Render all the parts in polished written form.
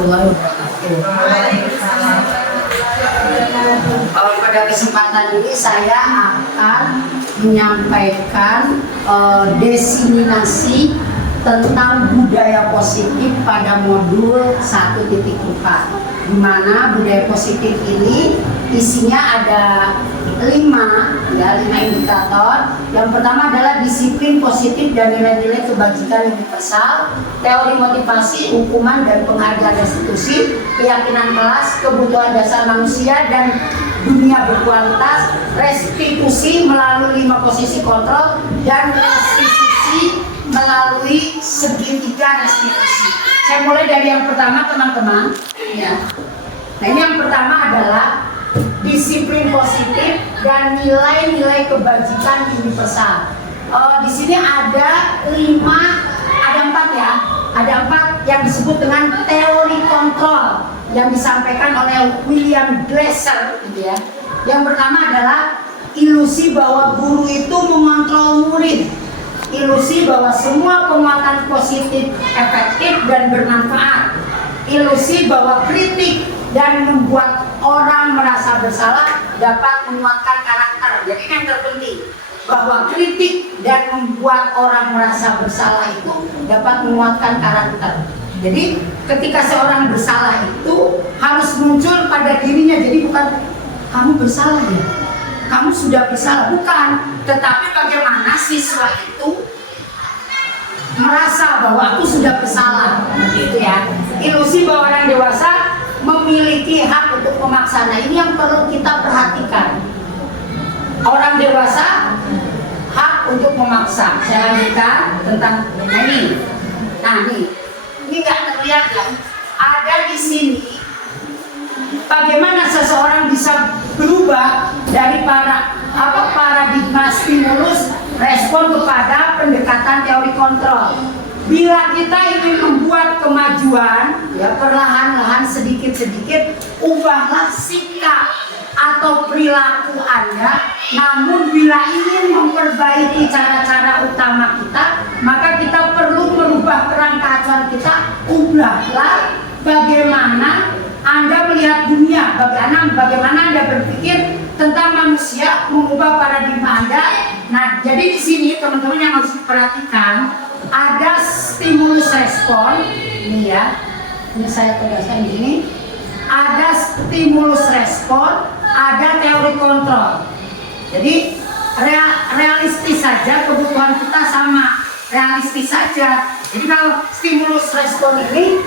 warahmatullahi wabarakatuh. Pada kesempatan ini saya akan menyampaikan definisi tentang budaya positif pada modul 1.4, di mana budaya positif ini isinya ada 5 indikator. Yang pertama adalah disiplin positif dan nilai-nilai kebajikan universal, teori motivasi, hukuman dan penghargaan restitusi, keyakinan kelas, kebutuhan dasar manusia dan dunia berkualitas, restitusi melalui 5 posisi kontrol, dan restitusi melalui segitiga restitusi. Saya mulai dari yang pertama, teman-teman. Ya. Nah, ini yang pertama adalah disiplin positif dan nilai-nilai kebajikan universal. Di sini ada 4 ya. Ada 4 yang disebut dengan teori kontrol yang disampaikan oleh William Glasser, gitu ya. Yang pertama adalah ilusi bahwa guru itu mengontrol murid. Ilusi bahwa semua penguatan positif efektif dan bermanfaat. Ilusi bahwa kritik dan membuat orang merasa bersalah dapat menguatkan karakter. Jadi yang terpenting bahwa kritik dan membuat orang merasa bersalah itu dapat menguatkan karakter. Jadi ketika seorang bersalah itu harus muncul pada dirinya. Jadi bukan kamu bersalah ya, kamu sudah bersalah, bukan. Tetapi bagaimana siswa itu merasa bahwa aku sudah bersalah, gitu ya. Ilusi bahwa orang dewasa memiliki hak untuk memaksa. Nah, ini yang perlu kita perhatikan. Orang dewasa hak untuk memaksa. Saya lanjutkan tentang ini. Nah, ini nggak terlihat ya. Ada di sini bagaimana seseorang bisa berubah dari paradigma stimulus respon kepada pendekatan teori kontrol. Bila kita ingin membuat kemajuan, ya perlahan-lahan sedikit-sedikit, ubahlah sikap atau perilaku Anda. Namun bila ingin memperbaiki cara-cara utama kita, maka kita perlu merubah kerangka acuan kita. Ubahlah bagaimana Anda melihat dunia, bagaimana Anda berpikir tentang manusia, mengubah paradigma Anda. Nah, jadi di sini teman-teman yang harus diperhatikan, ada stimulus respon. Ini ya, ini saya tegaskan di sini. Ada stimulus respon, ada teori kontrol. Jadi realistis saja, kebutuhan kita sama, realistis saja. Jadi kalau stimulus respon ini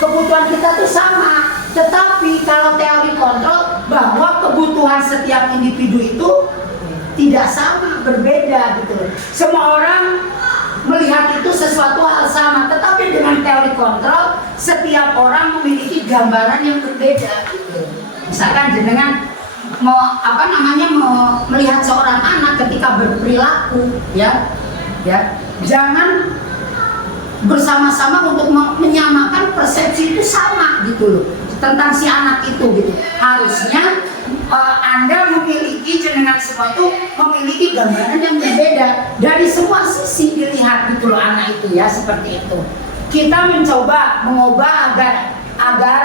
kebutuhan kita tuh sama, tetapi kalau teori kontrol bahwa kebutuhan setiap individu itu tidak sama, berbeda gitu. Semua orang melihat itu sesuatu hal sama, tetapi dengan teori kontrol setiap orang memiliki gambaran yang berbeda gitu. Misalkan jenengan mau melihat seorang anak ketika berperilaku, ya, jangan bersama-sama untuk menyamakan persepsi itu sama gitu loh tentang si anak itu gitu. Harusnya Anda memiliki, jenengan semua itu memiliki gambaran yang berbeda dari semua sisi dilihat gitu loh anak itu ya, seperti itu. Kita mencoba mengubah agar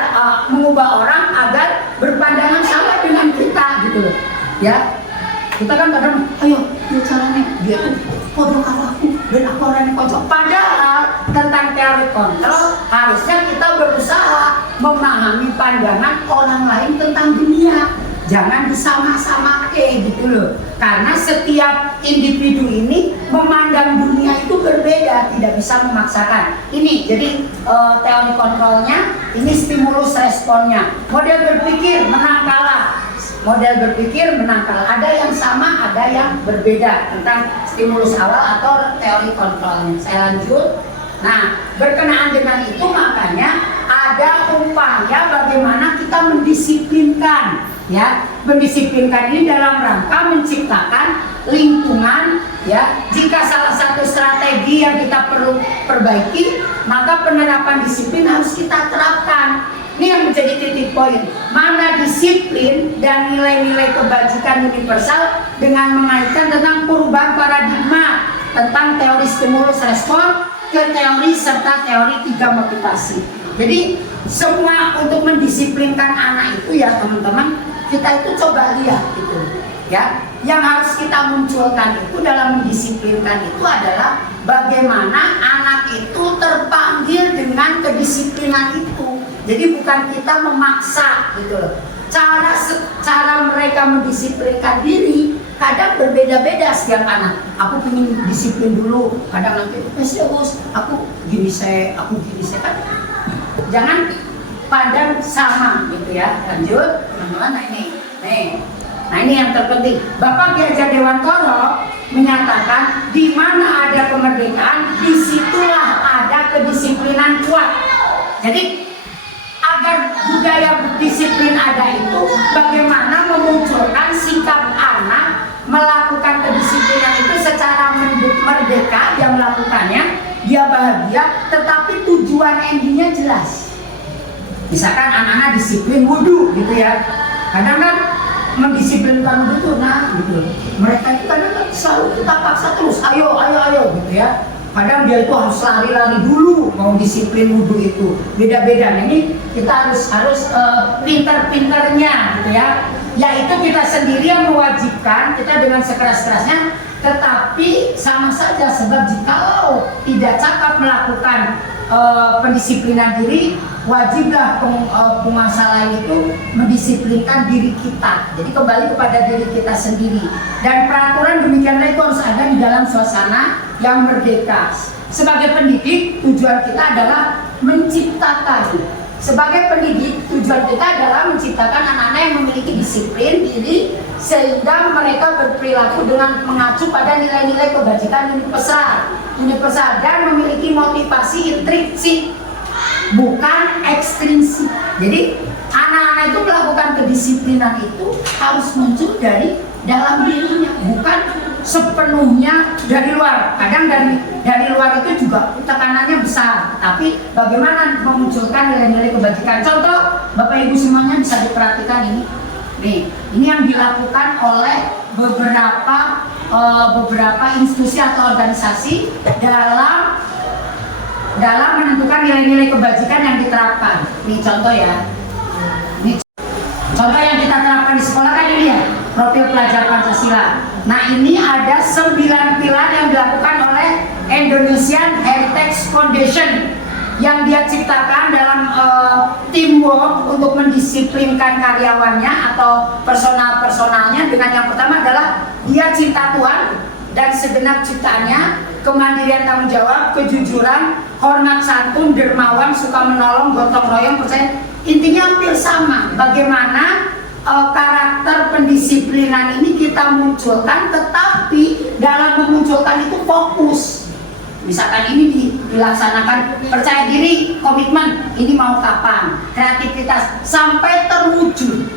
mengubah orang agar berpandangan sama dengan kita gitu loh ya. Kita kan kadang ayo caranya dia tuh kodok aku dan aku orang yang kocok. Padahal tentang teori kontrol harusnya kita berusaha memahami pandangan orang lain tentang dunia. Jangan disama-samake gitu loh. Karena setiap individu ini memandang dunia itu berbeda, tidak bisa memaksakan. Ini jadi teori kontrolnya, ini stimulus responnya. Model berpikir menang kalah. Model berpikir menang kalah. Ada yang sama, ada yang berbeda tentang stimulus awal atau teori kontrolnya. Saya lanjut. Nah, berkenaan dengan itu makanya ada upaya bagaimana kita mendisiplinkan, ya, mendisiplinkan ini dalam rangka menciptakan lingkungan, ya. Jika salah satu strategi yang kita perlu perbaiki, maka penerapan disiplin harus kita terapkan. Ini yang menjadi titik poin. Mana disiplin dan nilai-nilai kebajikan universal dengan mengaitkan tentang perubahan paradigma tentang teori stimulus respon ke teori serta teori 3 motivasi. Jadi semua untuk mendisiplinkan anak itu ya teman-teman, kita itu coba lihat gitu ya. Yang harus kita munculkan itu dalam mendisiplinkan itu adalah bagaimana anak itu terpanggil dengan kedisiplinan itu. Jadi bukan kita memaksa gitu loh. Cara mereka mendisiplinkan diri kadang berbeda-beda setiap anak. Aku ingin disiplin dulu, kadang nanti aku gini saya kan. Jangan pandang sama gitu ya. Lanjut, teman-teman. Nah ini yang terpenting. Bapak Ki Hajar Dewantoro menyatakan di mana ada kemerdekaan, disitulah ada kedisiplinan kuat. Jadi agar budaya disiplin ada itu, bagaimana memunculkan sikap anak melakukan kedisiplinan itu secara merdeka, dia melakukannya, dia bahagia, tetapi tujuan endingnya jelas. Misalkan anak-anak disiplin wudhu gitu ya, kadang kan mendisiplinkan wudhu itu, nah gitu. Mereka itu kadang selalu kita paksa terus, ayo gitu ya. Kadang dia itu harus lari-lari dulu mau disiplin wudhu itu, beda-beda. Ini kita harus pinter-pinternya gitu ya. Yaitu kita sendiri yang mewajibkan, kita dengan sekeras-kerasnya, tetapi sama saja sebab jikalau tidak cakap melakukan pendisiplinan diri, wajiblah penguasa lain itu mendisiplinkan diri kita. Jadi kembali kepada diri kita sendiri. Dan peraturan demikianlah itu harus ada di dalam suasana yang merdeka. Sebagai pendidik, tujuan kita adalah menciptakan. Sebagai pendidik, tujuan kita adalah menciptakan anak-anak yang memiliki disiplin diri sehingga mereka berperilaku dengan mengacu pada nilai-nilai kebajikan universal dan memiliki motivasi intrinsik, bukan ekstrinsik. Jadi anak-anak itu melakukan kedisiplinan itu harus muncul dari dalam dirinya, bukan sepenuhnya dari luar. Kadang dari luar itu juga tekanannya besar, tapi bagaimana memunculkan nilai-nilai kebajikan. Contoh, Bapak Ibu semuanya bisa diperhatikan ini. Nih, ini yang dilakukan oleh beberapa institusi atau organisasi dalam menentukan nilai-nilai kebajikan yang diterapkan. Nih contoh ya. Nih contoh yang kita terapkan di sekolah kan ini ya, profil pelajar Pancasila. Nah ini ada 9 pilar yang dilakukan oleh Indonesian Heritage Foundation yang dia ciptakan dalam teamwork untuk mendisiplinkan karyawannya atau personalnya dengan yang pertama adalah dia cinta Tuhan dan segenap ciptaannya, kemandirian tanggung jawab, kejujuran, hormat santun, dermawan, suka menolong, gotong royong, percaya. Intinya hampir sama. Bagaimana karakter pendisiplinan ini kita munculkan, tetapi dalam memunculkan itu fokus. Misalkan ini dilaksanakan, percaya diri, komitmen, ini mau kapan, kreativitas sampai terwujud,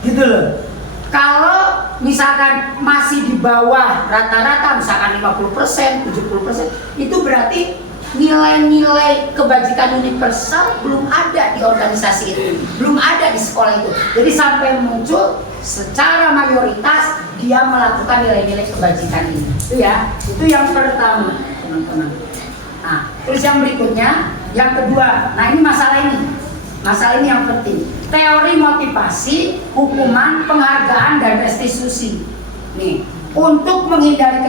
gitu loh. Kalau misalkan masih di bawah rata-rata, misalkan 50%, 70%, itu berarti nilai-nilai kebajikan universal belum ada di organisasi itu, belum ada di sekolah itu. Jadi sampai muncul secara mayoritas dia melakukan nilai-nilai kebajikan ini. Itu ya, itu yang pertama, teman-teman. Nah, terus yang berikutnya, yang kedua. Nah, ini masalah ini yang penting. Teori motivasi, hukuman, penghargaan, dan restitusi. Nih, untuk menghindari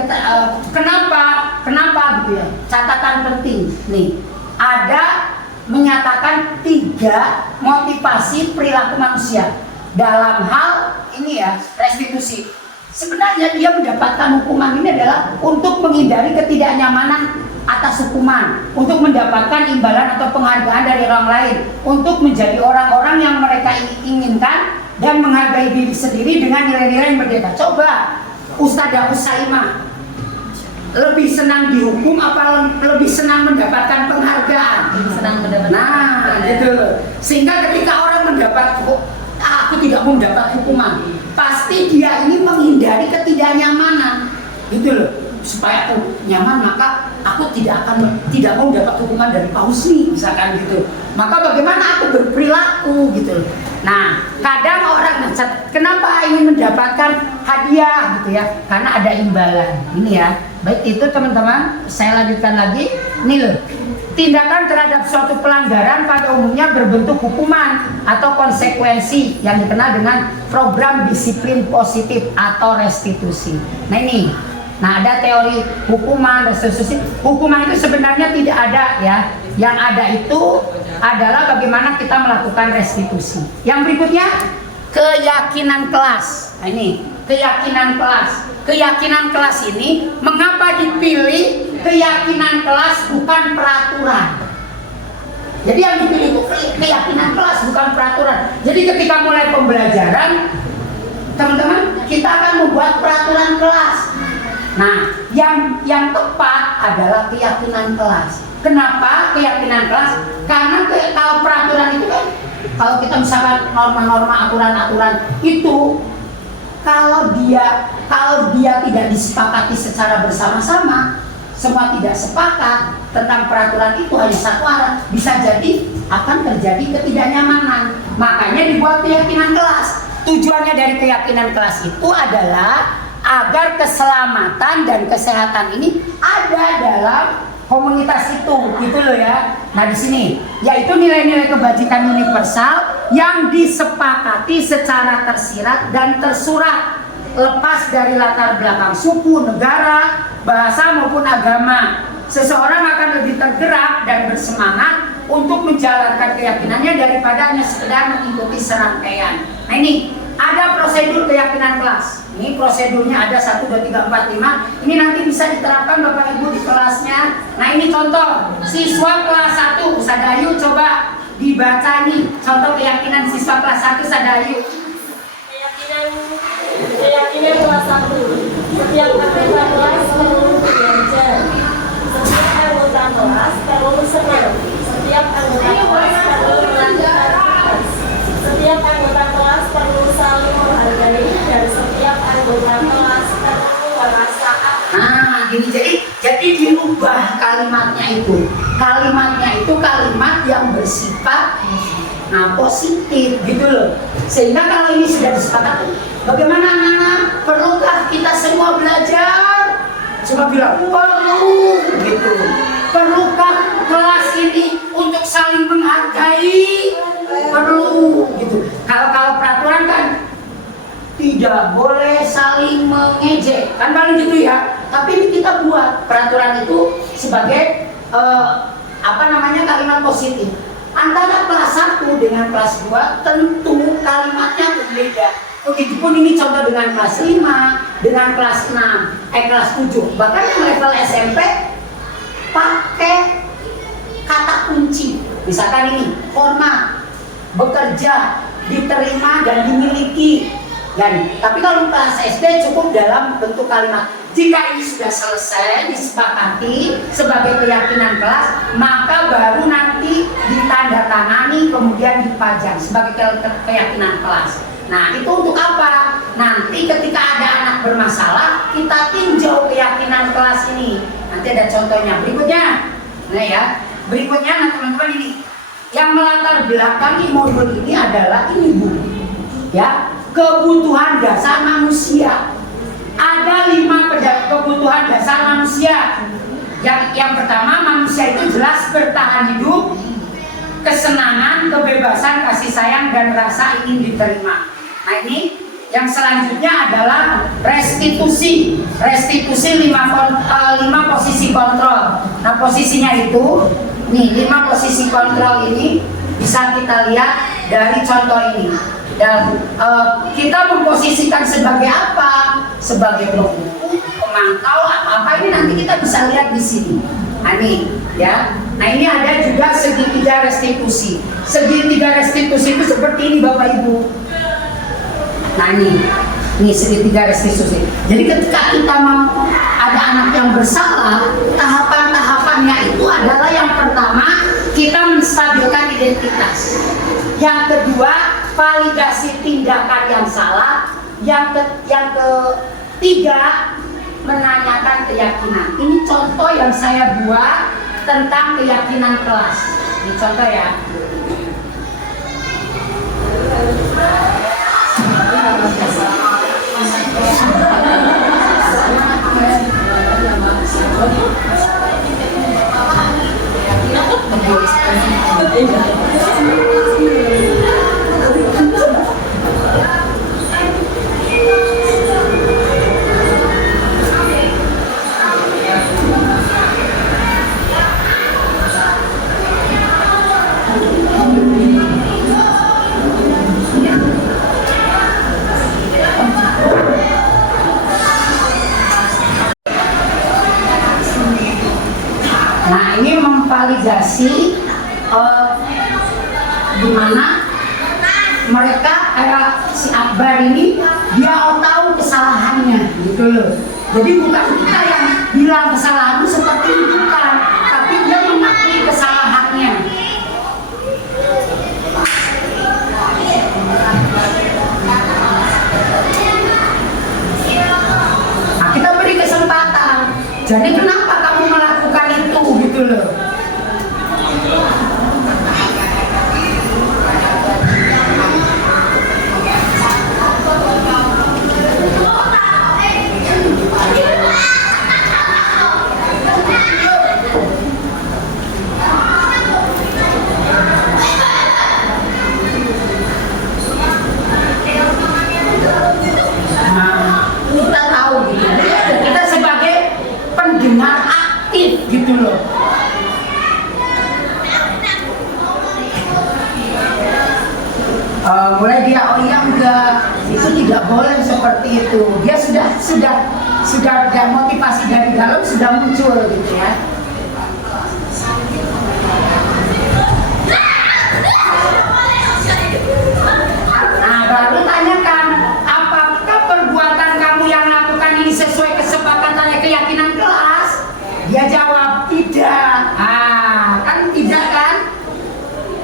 kenapa gitu ya, catatan penting nih, ada menyatakan 3 motivasi perilaku manusia dalam hal ini ya, restitusi. Sebenarnya dia mendapatkan hukuman ini adalah untuk menghindari ketidaknyamanan atas hukuman, untuk mendapatkan imbalan atau penghargaan dari orang lain, untuk menjadi orang-orang yang mereka inginkan dan menghargai diri sendiri dengan nilai-nilai yang berbeda. Coba Ustadzah Usaimah lebih senang dihukum apa lebih senang mendapatkan penghargaan? Lebih senang mendapatkan. Nah, gitu loh. Sehingga ketika orang mendapat, aku tidak mau mendapat hukuman, pasti dia ini menghindari ketidaknyamanan, gitu loh. Supaya aku nyaman, maka aku tidak mau mendapat hukuman dari Pak Husni, misalkan gitu. Maka bagaimana aku berperilaku, gitu loh. Nah, kadang orang kenapa ingin mendapatkan hadiah gitu ya? Karena ada imbalan. Ini ya. Baik itu teman-teman, saya lanjutkan lagi. Ini loh. tindakan terhadap suatu pelanggaran pada umumnya berbentuk hukuman atau konsekuensi yang dikenal dengan program disiplin positif atau restitusi. Nah ini, ada teori hukuman, restitusi. Hukuman itu sebenarnya tidak ada ya. Yang ada itu adalah bagaimana kita melakukan restitusi. Yang berikutnya, keyakinan kelas. Nah ini, keyakinan kelas. Keyakinan kelas ini mengapa dipilih keyakinan kelas bukan peraturan? Jadi yang dipilih itu keyakinan kelas bukan peraturan. Jadi ketika mulai pembelajaran, teman-teman, kita akan membuat peraturan kelas. Nah, yang tepat adalah keyakinan kelas. Kenapa keyakinan kelas? Karena kalau peraturan itu kan, kalau kita misalkan norma-norma, aturan-aturan itu, kalau dia tidak disepakati secara bersama-sama, semua tidak sepakat tentang peraturan itu hanya satu arah, bisa jadi akan terjadi ketidaknyamanan. Makanya dibuat keyakinan kelas. Tujuannya dari keyakinan kelas itu adalah agar keselamatan dan kesehatan ini ada dalam komunitas itu, gitu loh ya. Nah di sini, yaitu nilai-nilai kebajikan universal yang disepakati secara tersirat dan tersurat, lepas dari latar belakang suku, negara, bahasa maupun agama. Seseorang akan lebih tergerak dan bersemangat untuk menjalankan keyakinannya daripada hanya sekedar mengikuti serangkaian. Nah ini ada prosedur keyakinan kelas. Ini prosedurnya ada 1, 2, 3, 4, 5. Ini nanti bisa diterapkan Bapak Ibu di kelasnya. Nah ini contoh siswa kelas 1 Sadayu, coba dibaca nih contoh keyakinan siswa kelas 1 Sadayu. Keyakinan kelas 1. Setiap anggota kelas perlu belajar. Setiap anggota kelas perlu senang. Setiap anggota kelas perlu melakukan tugas. Setiap anggota kelas perlu saling menghargai dan setiap anggota kelas perlu merasa aman. Jadi dirubah kalimatnya itu. Kalimatnya itu kalimat yang bersifat positif gitu loh. Sehingga kalau ini sudah disepakati, bagaimana anak-anak? Perlukah kita semua belajar? Coba bilang perlu gitu. Perlukah kelas ini untuk saling menghargai? Perlu gitu. Kalau peraturan kan tidak boleh saling mengejek, kan paling gitu ya. Tapi ini kita buat peraturan itu sebagai kalimat positif. Antara kelas 1 dengan kelas 2 tentu kalimatnya berbeda. Begitupun ini contoh dengan kelas 5, dengan kelas 6, kelas 7. Bahkan yang level SMP pakai kata kunci. Misalkan ini, hormat, bekerja, diterima dan dimiliki. Tapi kalau kelas SD cukup dalam bentuk kalimat. Jika ini sudah selesai disepakati sebagai keyakinan kelas, maka baru nanti ditandatangani kemudian dipajang sebagai keyakinan kelas. Nah itu untuk apa? Nanti ketika ada anak bermasalah, kita tinjau keyakinan kelas ini. Nanti ada contohnya berikutnya. Nah ya, berikutnya teman-teman ini yang melatar belakangi modul ini adalah ini Bu, ya, kebutuhan dasar manusia. Ada 5 kebutuhan dasar manusia. Yang pertama, manusia itu jelas bertahan hidup, kesenangan, kebebasan, kasih sayang dan rasa ingin diterima. Nah ini yang selanjutnya adalah restitusi. Restitusi 5 posisi kontrol. Nah posisinya itu nih 5 posisi kontrol ini bisa kita lihat dari contoh ini. Dan kita memposisikan sebagai apa? Sebagai pembuku, pemantau, apa-apa ini nanti kita bisa lihat di sini. Nah ini ya. Nah ini ada juga segitiga restitusi. Segitiga restitusi itu seperti ini Bapak Ibu. Nah ini segitiga restitusi. Jadi ketika kita mau ada anak yang bersalah, tahapan-tahapannya itu adalah yang pertama kita menstabilkan identitas. Yang kedua, validasi tindakan yang salah. Yang ketiga, menanyakan keyakinan. Ini contoh yang saya buat tentang keyakinan kelas. Ini contoh ya. sesi di mana mereka kayak si Akbar ini dia tahu kesalahannya gitu loh. Jadi bukan kita yang bilang kesalahanmu seperti ini, bukan, tapi dia mengakui kesalahannya. Nah, kita beri kesempatan. Jadi kenapa kamu melakukan itu gitu loh? Kita tahu gitu, kita sebagai pendengar aktif gitu loh. Mulai dia oh iya enggak, itu tidak boleh seperti itu. Dia sudah ada motivasi dari dalam sudah muncul gitu ya. Nah baru tanyakan, apakah perbuatan kamu yang lakukan ini sesuai kesepakatan keyakinan kelas? Dia jawab tidak. Kan tidak kan?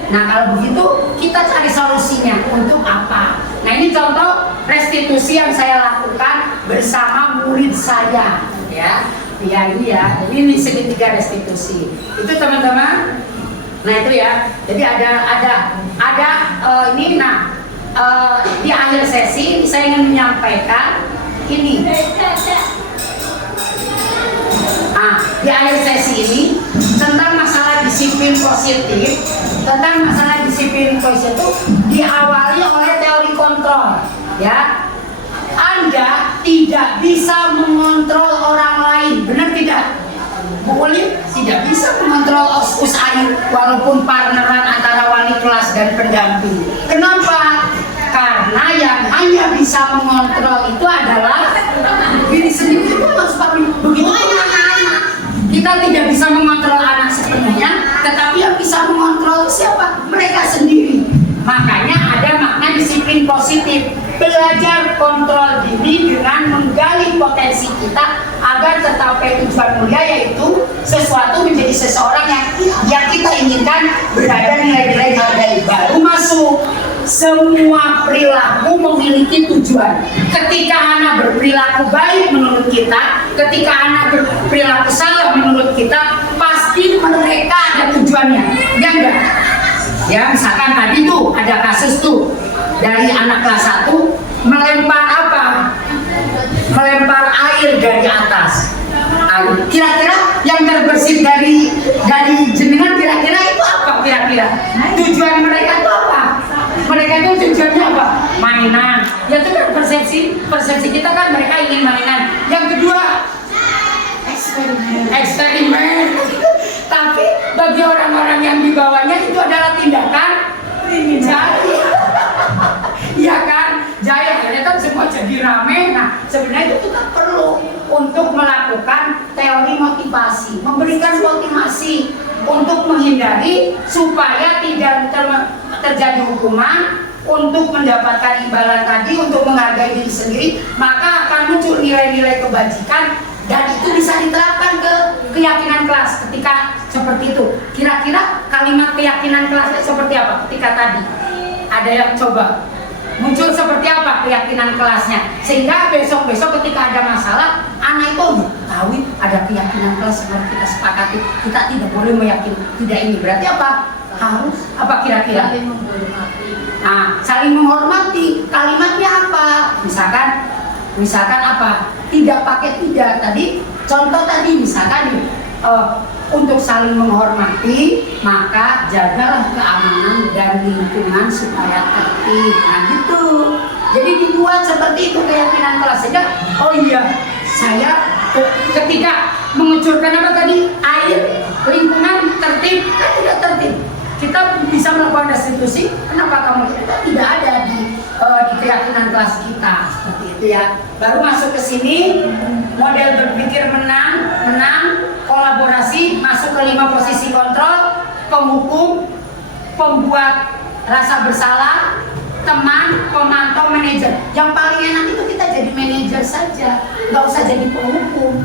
Nah kalau begitu kita cari solusinya untuk apa? Nah ini contoh restitusi yang saya lakukan bersama murid saya ya. Ya ini ya, jadi ini segitiga restitusi. Itu teman-teman. Nah itu ya. Jadi ada ini. Nah di akhir sesi saya ingin menyampaikan ini. Di akhir sesi ini tentang masalah disiplin positif. Tentang masalah disiplin positif diawali oleh teori kontrol, ya. Anda tidak bisa mengontrol orang lain, benar tidak? Boleh tidak bisa mengontrol usaha walaupun partneran antara wali kelas dan pendamping. Kenapa? Karena yang hanya bisa mengontrol itu adalah diri sendiri. Itu begitu anak-anak. Kita tidak bisa mengontrol anak sepenuhnya, tetapi yang bisa mengontrol siapa? Mereka sendiri. Makanya ada makna disiplin positif. Belajar kontrol diri dengan menggali potensi kita agar tercapai tujuan mulia, yaitu sesuatu menjadi seseorang yang kita inginkan berada nilai-nilai hargai. Baru masuk. Semua perilaku memiliki tujuan. Ketika anak berperilaku baik menurut kita, ketika anak berperilaku salah menurut kita, pasti mereka ada tujuannya. Ya enggak? Ya misalkan tadi tuh ada kasus tuh dari anak kelas 1 melempar apa? Melempar air dari atas. Kira-kira yang terbersih dari jenengan kira-kira itu apa kira-kira? Tujuan mereka itu apa? Mereka itu tujuannya apa? Mainan. Ya itu kan persepsi kita kan mereka ingin mainan. Yang kedua eksperimen. Tapi bagi orang-orang yang di bawahnya itu adalah tindakan jahil. Iya kan? Jahil akhirnya kan semua jadi rame. Nah sebenarnya itu kita perlu untuk melakukan teori motivasi, memberikan motivasi untuk menghindari supaya tidak terjadi hukuman, untuk mendapatkan imbalan tadi, untuk menghargai diri sendiri, maka akan muncul nilai-nilai kebajikan dan itu bisa diterapkan ke keyakinan kelas ketika seperti itu. Kira-kira kalimat keyakinan kelasnya seperti apa ketika tadi? Ada yang coba muncul seperti apa keyakinan kelasnya, sehingga besok-besok ketika ada masalah anak itu tahu ada keyakinan kelas seperti kita sepakati, kita tidak boleh meyakini tidak ini, berarti apa? Harus apa kira-kira? Saling menghormati. Nah, saling menghormati kalimatnya apa? Misalkan apa? Tidak pakai tidak tadi, contoh tadi misalkan untuk saling menghormati, maka jagalah keamanan dan lingkungan supaya tertib. Nah gitu. Jadi dibuat seperti itu keyakinan kelas. Sehingga, oh iya, saya ketika mengucurkan apa tadi? Air, lingkungan tertib, kan tidak tertib. Kita bisa melakukan restitusi, kenapa kamu kita tidak ada di keyakinan kelas kita seperti itu ya. Baru masuk ke sini, model berpikir menang, kolaborasi, masuk ke 5 posisi kontrol. penghukum, pembuat rasa bersalah, teman, pemantau, manajer. Yang paling enak itu kita jadi manajer saja, nggak usah jadi penghukum,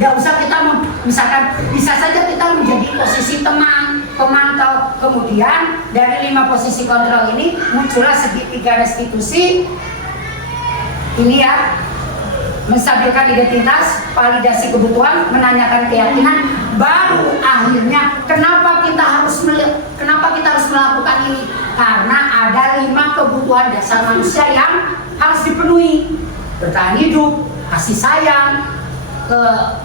nggak usah kita misalkan bisa saja kita menjadi posisi teman, pemantau. Kemudian dari 5 posisi kontrol ini muncullah segitiga restitusi. Ini ya, menstabilkan identitas, validasi kebutuhan, menanyakan keyakinan, baru akhirnya kenapa kita harus melakukan ini? Karena ada 5 kebutuhan dasar manusia yang harus dipenuhi: bertahan hidup, kasih sayang,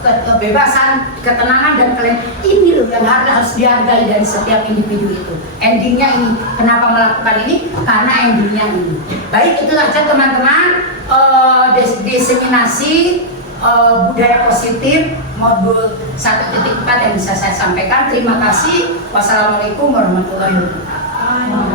kebebasan, ketenangan, dan kalian ini loh yang harus dihargai dari setiap individu itu. Endingnya ini, kenapa melakukan ini? Karena endingnya ini. Baik, itu saja teman-teman, diseminasi budaya positif modul 1.4 yang bisa saya sampaikan. Terima kasih. Wassalamualaikum warahmatullahi wabarakatuh.